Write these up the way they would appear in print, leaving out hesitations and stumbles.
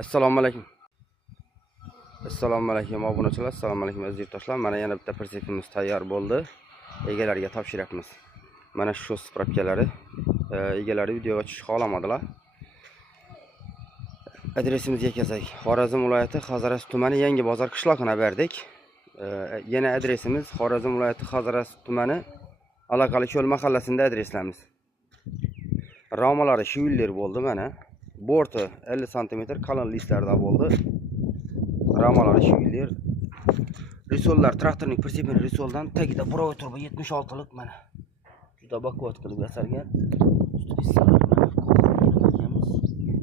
Assalomu alaykum. Assalomu alaykum obunachilar, assalomu alaykum aziz yurtdoshlar. Mana yana bitta persepimiz tayyor bo'ldi. Egalariga topshiryapmiz. Mana shu spravkalari egalari videoga tushib xohlamadilar. Adresimizga kelsak, Xorazm viloyati Xazaras tumani Yangi bozor qishloqina berdik. Yana adresimiz Xorazm viloyati Xazaras tumani Alaqali cho'l mahallasida adreslarimiz. Ramalari shu yillar bo'ldi mana. Borti 50 cm qalin listlarda bo'ldi. Ramalari shu yillar. Risollar traktorning persepini risoldan tagida buroq turba 76 lik mana. Juda baquvvat qilib yasalgan.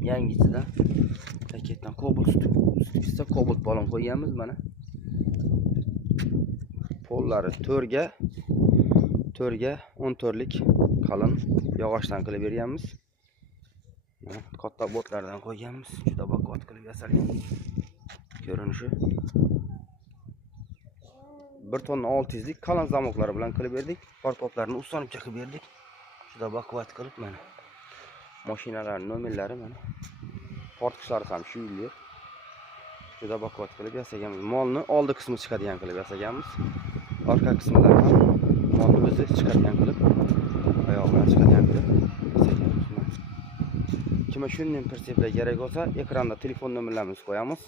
Yangisidan paketdan Cobalt balon qo'yganmiz mana. Pollari 4 ga 14 lik qalin yog'ochdan qilib berganmiz. Mana katta botlardan qo'yganmiz. Juda baquvvat qilib yasalgan. Ko'rinishi 1 tonna 600 lik qalin zamoqlari bilan qilib berdik. Portoplarni ustanib chaqib berdik. Juda baquvvat qilib mana. Mashinalar nomerlari mana. Portqishlari ham shu yillar. Juda baquvvat qilib yasaganmiz. Molni oldi qismi chiqadigan qilib yasaganmiz. Orqa qismlari ham molni o'zi chiqadigan qilib, oyoq bilan chiqadigan qilib yasaganmiz. Kimga shunday perseplar kerak bo'lsa, ekranda telefon nomerlarimizni qo'yamiz.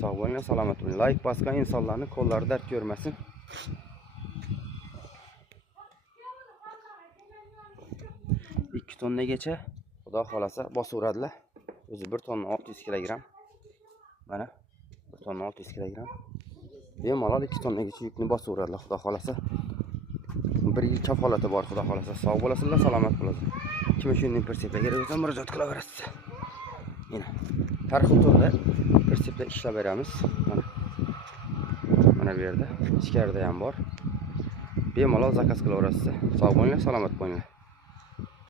Sog' bo'ling, salomat bo'ling. Like bosgan insonlarning qo'llari dard ko'rmasin. Ikki tonnagacha xudo xolasa bosaveradilar. O'zi 1 tonna 600 kg. Mana 1 tonna 600 kg. Bemalol 2 tonnagacha yukni bosaveradilar xudo xolasa. Bir yil kafolati bor xudo xolasa. Sog' bo'lasizlar, salomat bo'lasizlar. Kim shunday perseplar kerak bo'lsa murojaat qilaverasiz. Mana har xil turda perseplar ishlab beramiz. Mana bu yerda ichkarida ham bor. Bemalol zakaz qilaverasiz. Sog' bo'linglar, salomat bo'linglar.